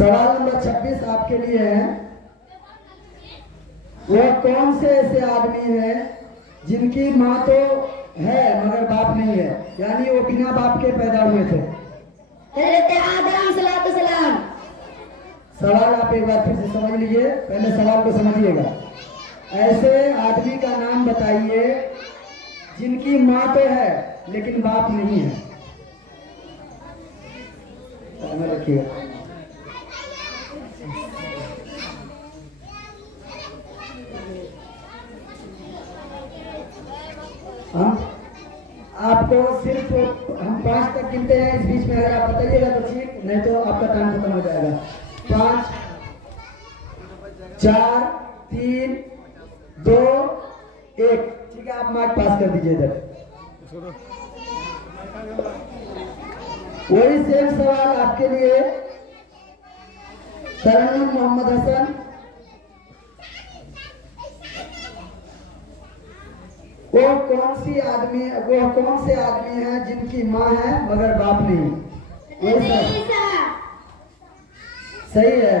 सवाल नंबर 26 आपके लिए है। वह कौन से ऐसे आदमी हैं जिनकी माँ तो है मगर बाप नहीं है, यानी वो बिना बाप के पैदा हुए थे? हज़रत आदम सलाम। सवाल आप एक बार फिर से समझ लीजिए, पहले सवाल को समझिएगा। ऐसे आदमी का नाम बताइए जिनकी माँ तो है लेकिन बाप नहीं है। रखिए। हम आपको सिर्फ हम 5 तक गिनते हैं, इस बीच में अगर आप बताइएगा तो ठीक, नहीं तो आपका टाइम खत्म हो जाएगा। 5 4 3 2 1। ठीक है, आप मार्क पास कर दीजिए इधर। वही सेम सवाल आपके लिए। तरन्नुम मोहम्मद हसन, वो कौन से आदमी हैं जिनकी माँ है मगर बाप नहीं? वही सही है,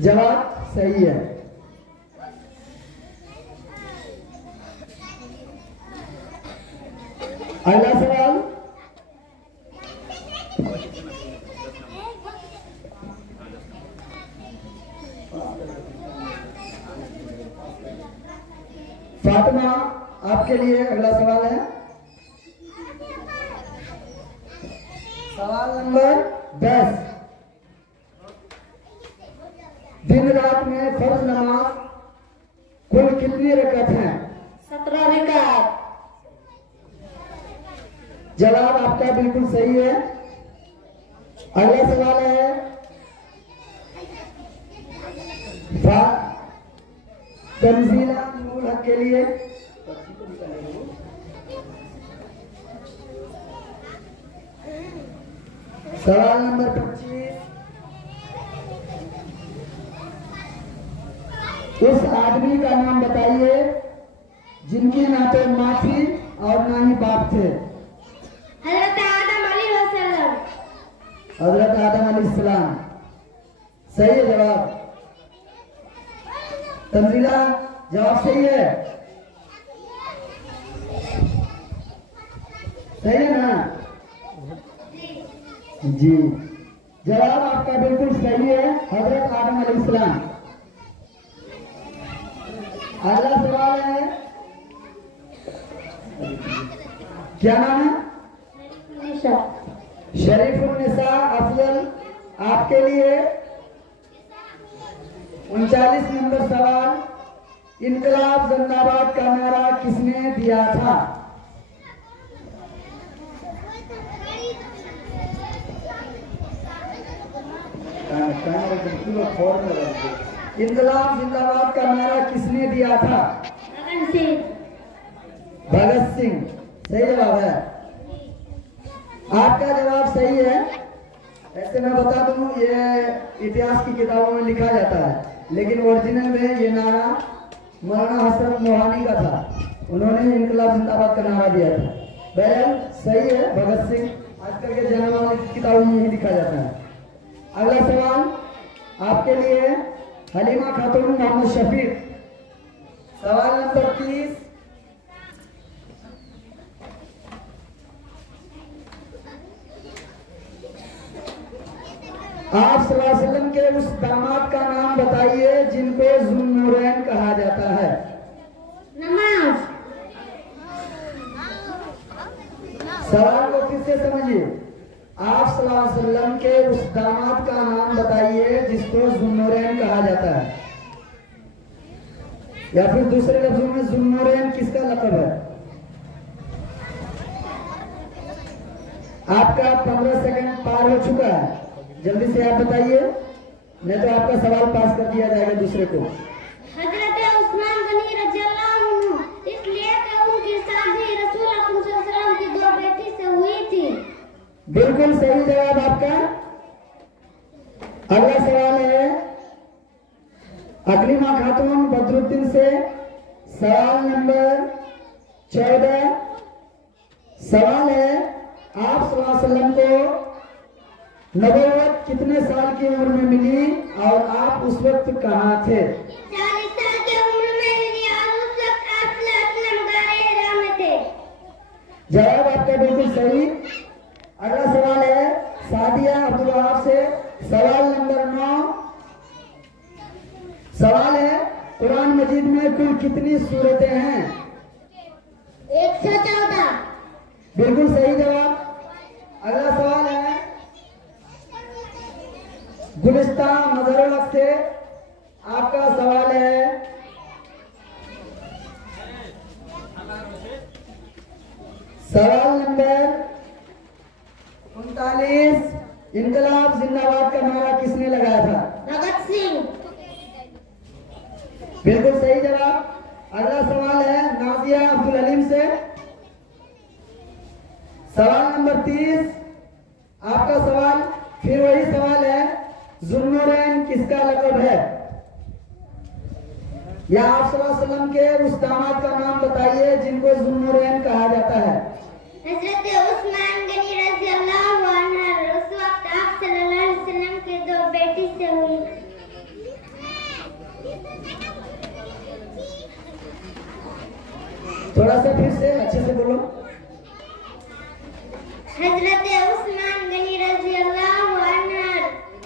जवाब सही है। अगला सवाल। फातिमा, आपके लिए अगला सवाल है। सवाल नंबर 10। दिन रात में फर्ज नमाज कुल कितनी रकअत हैं? 17 रकात। जवाब आपका बिल्कुल सही है। अगला सवाल है तंजीला नूर हक के लिए। सवाल नंबर 25। उस आदमी का नाम बताइए जिनकी ना तो माँ थी और ना ही बाप थे। हज़रत आदम अलैहिस्सलाम। सही है जवाब। तंजीला, जवाब सही है? सही है ना? जी, जवाब आपका बिल्कुल सही है, हजरत आदम अलैहिस्सलाम। अगला सवाल है, क्या नाम है? शरीफुन्निसा अफजल, आपके लिए 39 नंबर सवाल। इनकलाब जिंदाबाद का नारा किसने दिया था? इनकलाब जिंदाबाद का नारा किसने दिया था? भगत सिंह। सही जवाब है। आपका जवाब सही है। ऐसे मैं बता दूं, ये इतिहास की किताबों में लिखा जाता है, लेकिन ओरिजिनल में ये नारा मौलाना हसन मोहानी का था। उन्होंने इनकलाब जिंदाबाद का नारा दिया था। बहरहाल सही है, भगत सिंह। आजकल के जाने वाली किताबों में ही लिखा जाता है। अगला सवाल आपके लिए हलीमा खातून मोहम्मद शफीक। सवाल नंबर 30। आप सल्लल्लाहु अलैहि वसल्लम के उस दामाद का नाम बताइए जिनको ज़ुन्नूरैन कहा जाता है। नमाज। सवाल को फिर से समझिए। आप सल्लल्लाहु अलैहि वसल्लम के उस दामाद का नाम बताइए जिसको ज़ुन्नूरैन कहा जाता है, या फिर दूसरे लफ्जों में ज़ुन्नूरैन किसका लक़ब है? आपका 15 सेकंड पार हो चुका है, जल्दी से आप बताइए, नहीं तो आपका सवाल पास कर दिया जाएगा दूसरे को। हज़रत उस्मान गनी रज़ियल्लाहु अन्हु, इसलिए कि उनकी शादी रसूल अकरम सल्लल्लाहु अलैहि वसल्लम की 2 बेटी से हुई थी। बिल्कुल सही जवाब आपका। अगला सवाल है अकलिमा खातून बदरुद्दीन से। सवाल नंबर 14। सवाल है आप सल्लल्लाहु अलैहि वसल्लम को नबूवत कितने साल की उम्र में मिली और आप उस वक्त कहाँ थे? 40 साल की उम्र में मिली और उस वक्त आप सल्लल्लाहु अलैहि वसल्लम में थे। जवाब आपका बिल्कुल सही। अगला सवाल है सादिया अब्दुल वहाब से, सवाल नंबर 9। सवाल है कुरान मजीद में कुल कितनी सूरतें हैं? 114। बिल्कुल सही जवाब। अगला सवाल है गुलिस्तान मजरुल हक से, आपका सवाल है सवाल नंबर 39। इनकलाब जिंदाबाद का नारा किसने लगाया था? भगत सिंह। बिल्कुल सही जवाब। अगला सवाल है नाजिया अब्दुल हलीम से, सवाल नंबर 30। आपका सवाल फिर वही सवाल है जुन्नूरैन किसका लक़ब है? या आप सल्लल्लाहु अलैहि वसल्लम के उस दामाद का नाम बताइए जिनको जुन्नूरैन कहा जाता है। हजरत उस्मान गनी रज़ियल्लाहु अन्हु उस वक्त आप सल्लल्लाहु अलैहि वसल्लम के 2 बेटी से हुई। थोड़ा सा फिर से अच्छे से बोलो। हजरत उस्मान गनी रज़ियल्लाहु अन्हु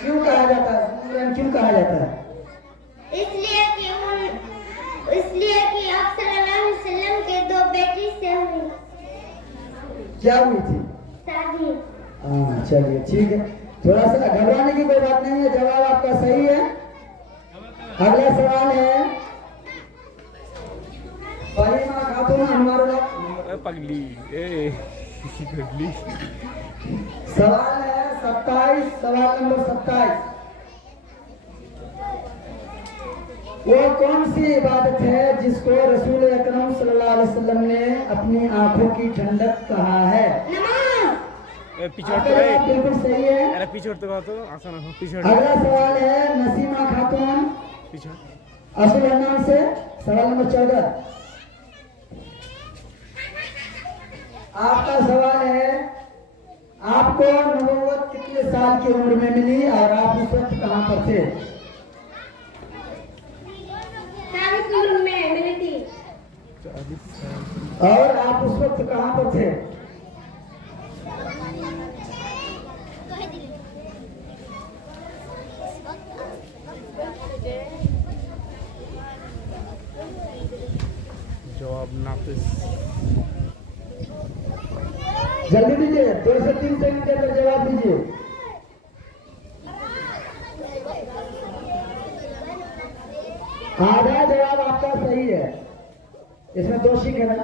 क्यों कहा जाता है जुन्नूरैन, क्यों कहा जाता है? इसलिए कि आप सल्लल्लाहु अलैहि वसल्लम के 2 बेटी से हुई क्या हुई थी? शादी। हाँ चलिए ठीक है, थोड़ा सा घबराने की कोई बात नहीं है, जवाब आपका सही है। अगला सवाल है फरीमा खातून हमारा पगली पगली। सवाल है 27। सवाल नंबर 27। वो कौन सी इबादत है जिसको रसूल अकरम सल्लल्लाहु अलैहि वसल्लम ने अपनी आंखों की ठंडक कहा है? नमाज। पिछड़ बिल्कुल सही है। अरे पिछड़ तो आसान हो पिछड़। अगला सवाल है नसीमा खातून पिछड़ असल नाम से, सवाल नंबर 14। आपका सवाल है आपको नबूवत कितने साल की उम्र में मिली और आप उस वक्त कहाँ पर थे? 40 उम्र में मिली थी। 40 साल। और आप उस वक्त कहाँ पर थे? जवाब नाफिस। जल्दी दीजिए, 2 से 3 सेकंड के अंदर जवाब दीजिए। आधा जवाब आपका सही है, इसमें 2 शिक है ना?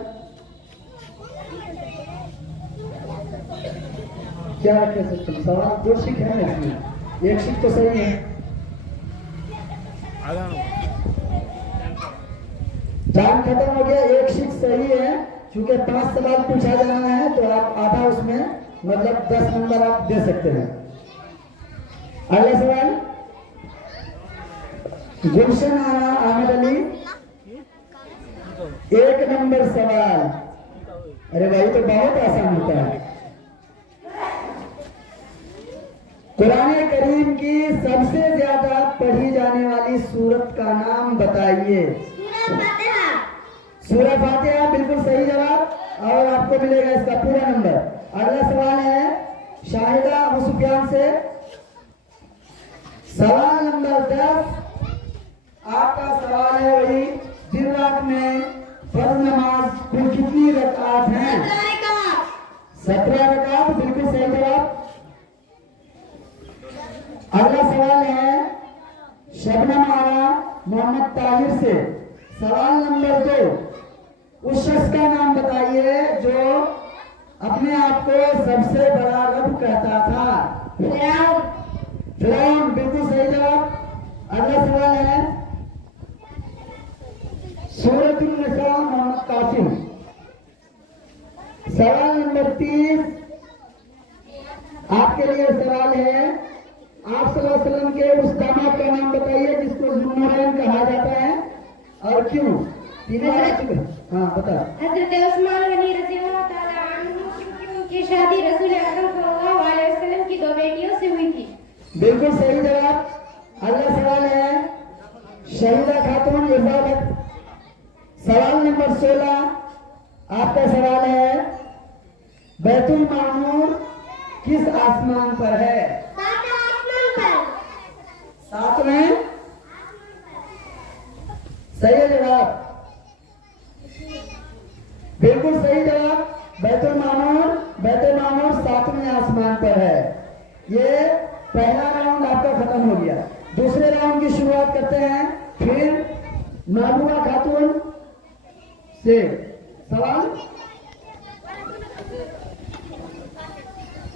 क्या रखे सकते सवाल? 2 शिक है ना इसमें, 1 शिक तो सही है। आधा टाइम खत्म हो गया, 1 शिक सही है। चूंकि 5 सवाल पूछा जाना है तो आप आधा उसमें मतलब 10 नंबर आप दे सकते हैं। अगला सवाल गुलशन आरा अहमद अली, 1 नंबर सवाल। अरे भाई तो बहुत आसान होता है। कुरान करीम की सबसे ज्यादा पढ़ी जाने वाली सूरत का नाम बताइए। सूरह फातिहा बिल्कुल सही जवाब और आपको मिलेगा इसका पूरा नंबर। अगला सवाल है शाहिदा अबू सुफियान से, सवाल नंबर 10। आपका सवाल है वही दिन रात में फर्ज नमाज कुल कितनी रकात हैं? 17 रकात, बिल्कुल सही जवाब। अगला सवाल है शबनम आरा मोहम्मद ताहिर से, सवाल नंबर 2। उस शख्स का नाम बताइए जो अपने आप को सबसे बड़ा रब कहता था। फिरौन, बिल्कुल सही जवाब। अगला सवाल है सूरत निसा मोहम्मद कासिम, सवाल नंबर 30। आपके लिए सवाल है आप सल्लल्लाहु अलैहि वसल्लम के उस दामाद का नाम बताइए जिसको जुन्नूरैन कहा जाता है और क्यों? 3 बार। हाँ बता। हजरत उस्मान गनी रज़ियल्लाहु ताला अन्हु उसकी शादी रसूल अकरम सल्लल्लाहु अलैहि वसल्लम की 2 बेटियों से हुई थी। बिल्कुल सही जवाब। अगला सवाल है शहीदा खातून इबादत। सवाल नंबर 16 आपका सवाल है बैतुल मामूर किस आसमान पर है? सातवें आसमान पर। सातवें सही है जवाब। बिल्कुल सही जवाब। बैतुल मामूर 7वें आसमान पर है। ये पहला राउंड आपका खत्म हो गया। दूसरे राउंड की शुरुआत करते हैं। फिर महबूबा खातून से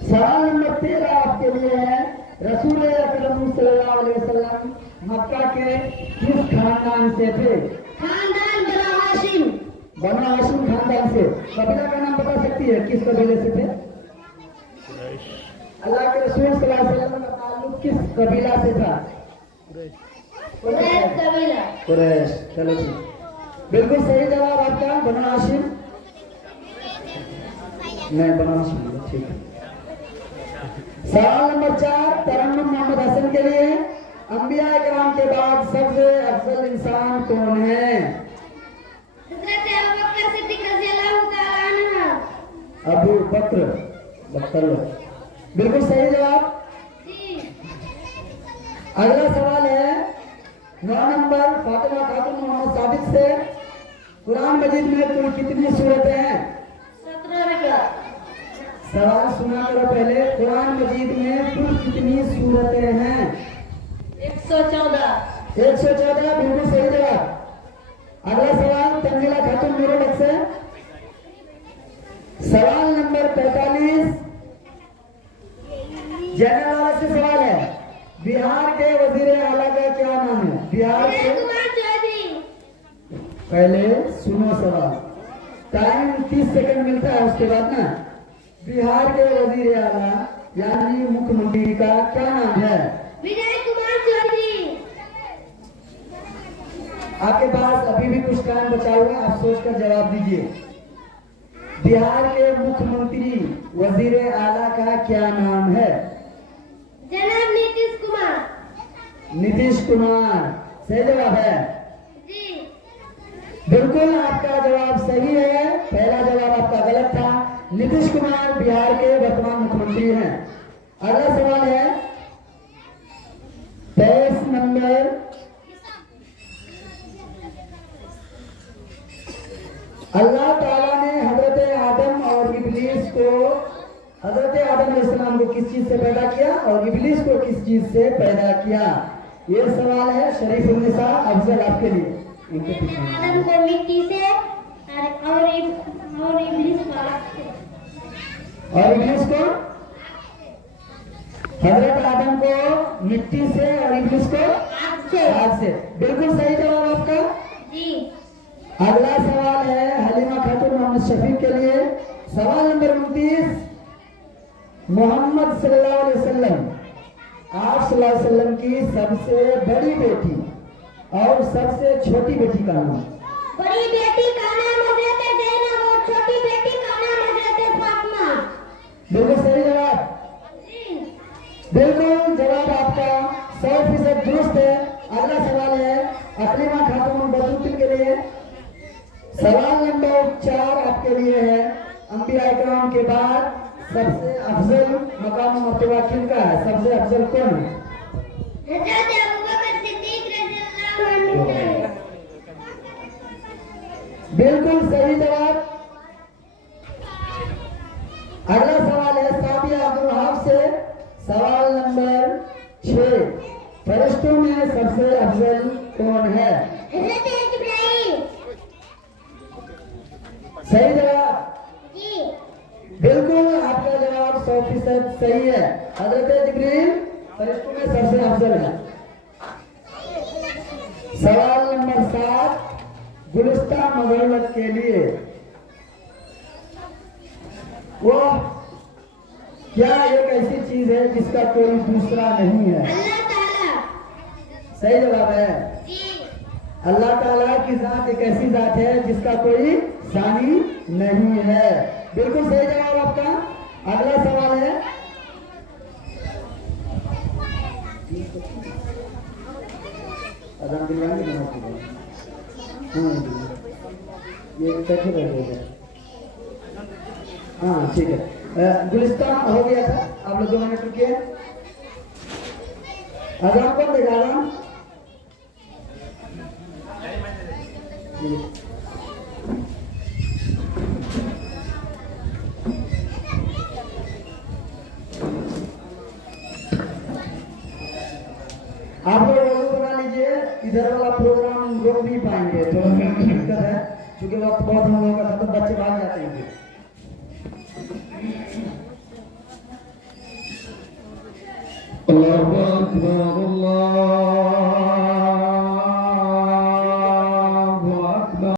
सवाल नंबर 13 आपके लिए है। रसूल अकरम सल्लल्लाहु अलैहि वसल्लम मक्का के किस खानदान से थे? खानदान बनु हाशिम। बनु हाशिम खानदान से। कबीला का नाम बता सकती है किस कबीले से थे? अल्लाह के रसूल सल्लल्लाहु अलैहि वसल्लम का ताल्लुक किस कबीला से था? कुरैश कबीला। कुरैश। चलो जी बिल्कुल सही जवाब आपका बनु हाशिम। नहीं बनु हाशिम ठीक है। सवाल नंबर 4 तरन्नुम मोहम्मद हसन के लिए अंबिया इकराम के बाद सबसे अफजल इंसान कौन है? हज़रत अबू बकर सिद्दीक़ रज़ियल्लाहु तआला अन्हु। अबू बकर। बिल्कुल सही जवाब। जी। अगला सवाल है 9 नंबर फातिमा खातून मोहम्मद साबिक से कुरान मजीद में कुल कितनी सूरतें हैं? 17 सवाल सुना करो पहले। कुरान मजीद में कुल कितनी सूरतें हैं? 114। 114 बिल्कुल सही जवाब। अगला सवाल तंजीला खातून मेरठ से सवाल नंबर 45 जनरल वाला से सवाल है बिहार के वजीर आला का क्या नाम है? बिहार के कुमार चौधरी। पहले सुनो सवाल। टाइम 30 सेकंड मिलता है उसके बाद ना। बिहार के वजीर आला यानी मुख्यमंत्री का क्या नाम है? विजय कुमार चौधरी। आपके पास अभी भी कुछ टाइम बचा हुआ है, आप सोचकर जवाब दीजिए। बिहार के मुख्यमंत्री वजीर आला का क्या नाम है? जनाब नीतीश कुमार। नीतीश कुमार सही जवाब है। जी। बिल्कुल आपका जवाब सही है। पहला जवाब आपका गलत था। नीतीश कुमार बिहार के वर्तमान मुख्यमंत्री हैं। अगला सवाल है 23 नंबर अल्लाह ताला ने हजरत आदम और इब्लीस को हजरत आदम अलैहिस्सलाम को किस चीज से पैदा किया और इब्लीस को किस चीज से पैदा किया? ये सवाल है शरीफ उन्निसा अफजल आपके लिए। इनके पीछे आदम को मिट्टी से और इब्लीस को आग से। और इब्लीस को हजरत आदम को मिट्टी से और इब्लीस को आग से। बिल्कुल सही जवाब आपका। जी। अगला सवाल है हलीमा खातून मोहम्मद शफीक के लिए। सवाल नंबर 29 मोहम्मद सल्लल्लाहु अलैहि वसल्लम आप सल्लल्लाहु अलैहि वसल्लम की सबसे बड़ी बेटी और सबसे छोटी बेटी का नाम? बड़ी बेटी का नाम हजरत ज़ैनब और छोटी बेटी का नाम हजरत फातिमा। बिल्कुल सही जवाब। बिल्कुल जवाब आपका 100% दुरुस्त है। अगला सवाल है अकलीमा खातून बदरुद्दीन के लिए। सवाल नंबर 4 आपके लिए है अंबिया इकराम के बाद सबसे अफजल मकाम मर्तबा किनका है? सबसे अफजल कौन है? हजरत अबू बकर सिद्दीक रज़ियल्लाहु अन्हु। बिल्कुल सही जवाब। अगला सवाल है साबिया अब्दुल वहाब से। सवाल नंबर 6 फरिश्तों में सबसे अफजल कौन है? हजरत इब्राहीम। सही जवाब। जी। बिल्कुल आपका जवाब 100% सही है। हजरत जिब्रील फरिश्तों में सबसे अफजल है। सवाल नंबर 7 गुलिस्ता मगरलत के लिए। वो क्या एक ऐसी चीज है जिसका कोई दूसरा नहीं है? अल्लाह ताला। सही जवाब है। जी। अल्लाह ताला की जात एक ऐसी जात है जिसका कोई सानी नहीं है। बिल्कुल सही जवाब आपका। अगला सवाल है अजान दिलवाएंगे नमाज के बाद। हाँ ये कैसे बैठेगा? हाँ ठीक है। गुलिस्तान हो गया था, आप लोग 2 मिनट रुकिए। अजान कौन देगा? अजान आप लोग वजू बना लीजिए। इधर वाला प्रोग्राम रोक नहीं पाएंगे, थोड़ा सा दिक्कत है क्योंकि वक्त बहुत हम लोगों का था तो बच्चे भाग जाते हैं फिर। अल्लाहु अकबर अल्लाहु